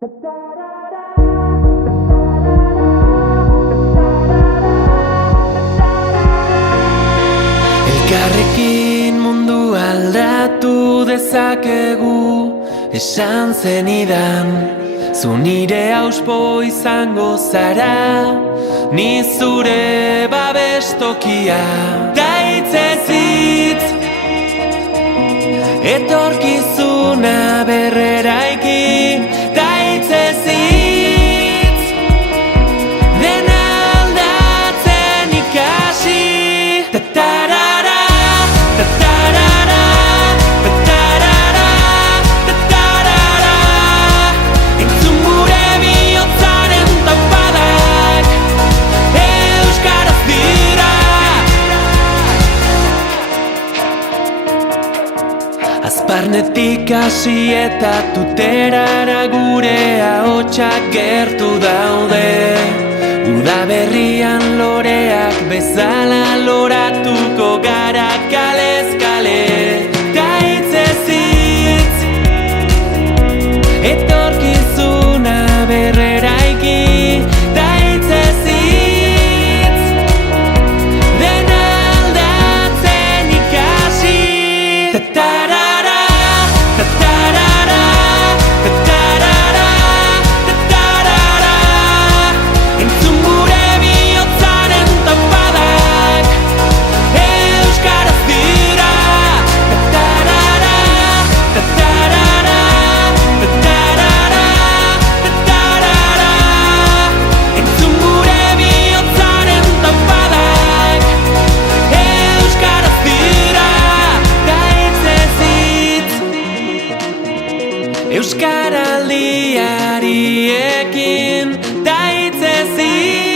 Elkarrekin mundu aldatu dezakegu, esan zenidan. Zu nire auspo izango zara, ni zure babestokia. Daitzez hitz, etorkizuna berreraiki. Daitzez hitz, dena aldatzen ikasi. Tatarara, tatarara, tatarara, tatarara. Entzun gure bihotzaren taupadak, euskaraz dira. Azparnetik hasi eta tuterara gure ahotsak gertu daude. Udaberrian loreak bezala loratuko gara kalez kale. Daitzez hitz, etorkizuna berreraiki. Daitzez hitz, dena aldatzen ikasi. Tatarara, tatarara, tatarara, tatarara. Entzun gure bihotzaren taupadak, euskaraz dira. Tatarara, tatarara, tatarara, tatarara. Entzun gure bihotzaren taupadak, euskaraz dira. Daitzez hitz, euskaraldiari ekin. Daitzez hitz.